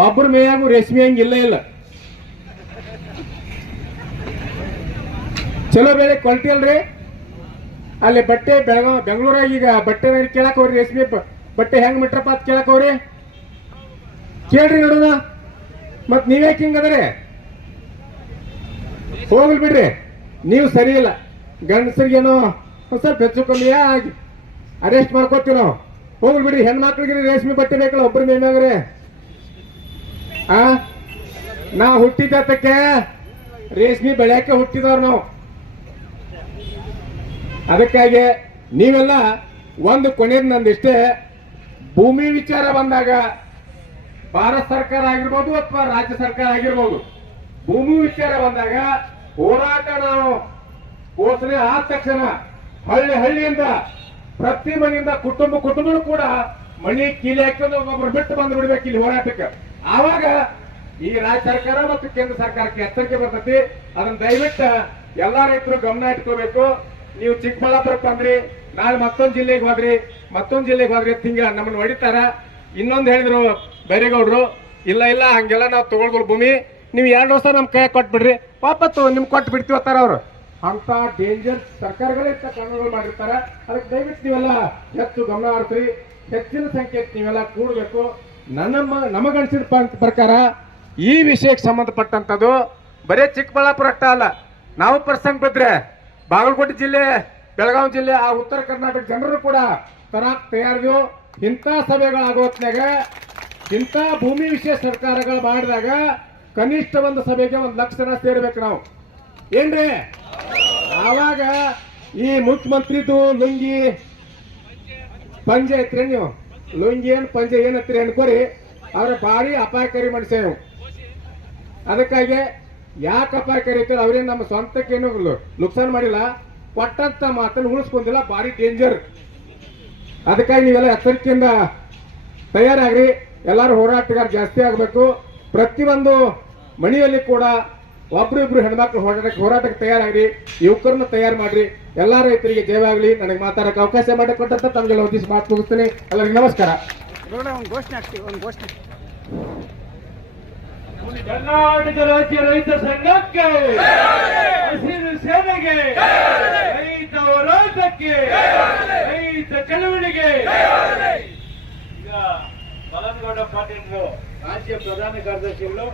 ಒಬ್ಬರ ಮೇಯಾಗೂ ರೇಷ್ಮೆ ಹಂಗ ಇಲ್ಲ. ಚಲೋ ಬೆಳೆ ಕ್ವಾಲಿಟಿ ಅಲ್ರಿ? ಅಲ್ಲಿ ಬಟ್ಟೆ ಬೆಳಗಾವ್ ಬೆಂಗಳೂರಾಗ ಈಗ ಬಟ್ಟೆ ಕೇಳಕ್ ಹೋಗ್ರಿ, ರೇಷ್ಮೆ ಬಟ್ಟೆ ಹೆಂಗ್ ಮಿಟ್ರಪ್ಪ ಅಂತ ಕೇಳಕ್ ಹೋಗ್ರಿ. ಕೇಳ್ರಿ ನೋಡೋಣ. ಮತ್ ನೀವ್ಯಾಕೆ ಕಿಂಗ್ ಅದರಿ? ಹೋಗ್ಲಿ ಬಿಡ್ರಿ. ನೀವು ಸರಿ ಇಲ್ಲ. ಗಂಡಸರಿಗೇನೋ ಸ್ವಲ್ಪ ಹೆಚ್ಚು ಕಮ್ಮಿ ಅರೆಸ್ಟ್ ಮಾಡ್ಕೊತೀವಿ ನಾವು. ಹೋಗ್ಲಿ ಬಿಡ್ರಿ. ಹೆಣ್ಮಕ್ಳಿಗೆ ರೇಷ್ಮೆ ಬಟ್ಟೆ ಬೇಕಲ್ಲ ಒಬ್ಬರು ಮೇಮ್ಯಾಗ್ರೆ. ಆ? ನಾ ಹುಟ್ಟಿದ್ದಕ್ಕೆ ರೇಷ್ಮಿ ಬೆಳೆಯಕ್ಕೆ ಹುಟ್ಟಿದವ್ರು ನಾವು. ಅದಕ್ಕಾಗಿ ನೀವೆಲ್ಲ ಒಂದು ಕೊನೆಯದು ನಂದಿಷ್ಟೇ ಭೂಮಿ ವಿಚಾರ ಬಂದಾಗ ಭಾರತ ಸರ್ಕಾರ ಆಗಿರ್ಬೋದು ಅಥವಾ ರಾಜ್ಯ ಸರ್ಕಾರ ಆಗಿರ್ಬೋದು, ಭೂಮಿ ವಿಚಾರ ಬಂದಾಗ ಹೋರಾಟ ನಾವು ಘೋಷಣೆ ಆದ ತಕ್ಷಣ ಹಳ್ಳಿ ಹಳ್ಳಿಯಿಂದ ಪ್ರತಿ ಮನೆಯಿಂದ ಕುಟುಂಬ ಕುಟುಂಬ ಕೂಡ ಮಣಿ ಕೀಲಿ ಹಾಕೊಂಡು ಒಬ್ಬೊಬ್ರು ಬಿಟ್ಟು ಬಂದು ಬಿಡ್ಬೇಕು ಇಲ್ಲಿ ಹೋರಾಟಕ್ಕೆ. ಆವಾಗ ಈ ರಾಜ್ಯ ಸರ್ಕಾರ ಮತ್ತು ಕೇಂದ್ರ ಸರ್ಕಾರಕ್ಕೆ ಎಚ್ಚರಿಕೆ ಬರ್ತೈತಿ. ಅದನ್ನ ದಯವಿಟ್ಟು ಎಲ್ಲಾ ರೈತರು ಗಮನ ಇಟ್ಕೋಬೇಕು. ನೀವು ಚಿಕ್ಕಬಳ್ಳಾಪುರಕ್ಕೆ ಬಂದ್ರಿ, ನಾಳೆ ಮತ್ತೊಂದು ಜಿಲ್ಲೆಗೆ ಹೋದ್ರಿ, ಮತ್ತೊಂದು ಜಿಲ್ಲೆಗೆ ಹೋದ್ರಿ ತಿಂಗಳ ನಮ್ಮನ್ನ ಹೊಡಿತಾರ. ಇನ್ನೊಂದು ಹೇಳಿದ್ರು ಬೇರೆಗೌಡ್ರು, ಇಲ್ಲ ಇಲ್ಲ, ಹಂಗೆಲ್ಲ ನಾವು ತಗೊಳ್ಬೋದು ಭೂಮಿ. ನೀವು ಎರಡು ವರ್ಷ ನಮ್ಮ ಕೈ ಕೊಟ್ಬಿಡ್ರಿ. ವಾಪತ್ತು ನಿಮ್ಗೆ ಕೊಟ್ಟು ಬಿಡ್ತೀವಿ ಅಂತಾರ ಅವರು. ಅಂತ ಡೇಂಜರ್ ಸರ್ಕಾರಗಳೇ ಕಾನೂನುಗಳು ಮಾಡಿರ್ತಾರೆ. ಅದಕ್ಕೆ ದಯವಿಟ್ಟು ನೀವೆಲ್ಲ ಹೆಚ್ಚು ಗಮನ ಹರಿಸ್ರಿ. ಹೆಚ್ಚಿನ ಸಂಖ್ಯೆ ನೀವೆಲ್ಲ ಕೂಡಬೇಕು. ನನ್ನ ನಮಗನ್ಸಿದ ಪ್ರಕಾರ ಈ ವಿಷಯಕ್ಕೆ ಸಂಬಂಧಪಟ್ಟಂಥದ್ದು ಬರೀ ಚಿಕ್ಕಬಳ್ಳಾಪುರ ಅಲ್ಲ. ನಾವು ಪ್ರಸಂಗ ಬಿದ್ರೆ ಬಾಗಲಕೋಟೆ ಜಿಲ್ಲೆ, ಬೆಳಗಾವಿ ಜಿಲ್ಲೆ, ಆ ಉತ್ತರ ಕರ್ನಾಟಕ ಜನರು ಕೂಡ ತರ ತಯಾರಿದ್ವು. ಇಂಥ ಸಭೆಗಳಾಗೋ ಹೊತ್ನ್ಯಾಗ, ಇಂಥ ಭೂಮಿ ವಿಷಯ ಸರ್ಕಾರಗಳು ಮಾಡಿದಾಗ ಕನಿಷ್ಠ ಒಂದು ಸಭೆಗೆ ಒಂದು ಲಕ್ಷ ಜನ ಸೇರ್ಬೇಕು ನಾವು. ಏನ್ರಿ? ಆವಾಗ ಈ ಮುಖ್ಯಮಂತ್ರಿದು ಲುಂಗಿ ಪಂಜೆ ಐತ್ರಿ ನೀವು? ಲುಂಗಿ ಏನ್ ಪಂಜೆ ಏನ್ ಹತ್ತಿರಿ ಅನ್ಕೋರಿ, ಅವ್ರ ಭಾರಿ ಅಪಾಯಕಾರಿ ಮನುಷ್ಯ ಅದಕ್ಕಾಗಿ ಯಾಕೆ ಅಪಾಯಕಾರಿ ಇರ್ತಾರೆ ಅವ್ರೇನ್ ನಮ್ಮ ಸ್ವಂತಕ್ಕೇನು ನುಕ್ಸಾನ್ ಮಾಡಿಲ್ಲ, ಕೊಟ್ಟಂತ ಮಾತನ್ನು ಉಳಿಸ್ಕೊಂಡಿಲ್ಲ, ಭಾರಿ ಡೇಂಜರ್ ಅದಕ್ಕಾಗಿ ನೀವೆಲ್ಲ ಎಚ್ಚರಿಕೆಯಿಂದ ತಯಾರಾಗ್ರಿ. ಎಲ್ಲರೂ ಹೋರಾಟಗಾರ ಜಾಸ್ತಿ ಆಗಬೇಕು. ಪ್ರತಿಯೊಂದು ಮನೆಯಲ್ಲಿ ಕೂಡ ಒಬ್ರಿಬ್ರು ಹೆಣ್ಮಕ್ಳು ಹೋರಾಟಕ್ಕೆ ಹೋರಾಟಕ್ಕೆ ತಯಾರಾಗ್ರಿ ಯುವಕರನ್ನ ತಯಾರು ಮಾಡ್ರಿ. ಎಲ್ಲಾ ರೈತರಿಗೆ ಜಯವಾಗ್ಲಿ. ನನಗೆ ಮಾತಾಡಕ್ಕೆ ಅವಕಾಶ ಮಾಡಿಕೊಟ್ಟಂತ ತಮಗೆಲ್ಲ ಉದ್ದೇಶ ಮಾತು ಮುಗಿಸ್ತೀನಿ. ಎಲ್ಲರಿಗೂ ನಮಸ್ಕಾರ. ನೋಡ ಒಂದು ಘೋಷಣೆ ಆಗ್ತೀವಿ ಒಂದು ಘೋಷಣೆ. ಕರ್ನಾಟಕ ರಾಜ್ಯ ರೈತ ಸಂಘಕ್ಕೆ ಹಸಿರು ಸೇನೆಗೆ ರೈತ ಹೋರಾಟಕ್ಕೆ ರೈತ ಚಳವಳಿಗೆ. ಈಗ ಮಲನಗೌಡ ಪಾಟೀಲ್ ರಾಜ್ಯ ಪ್ರಧಾನ ಕಾರ್ಯದರ್ಶಿಗಳು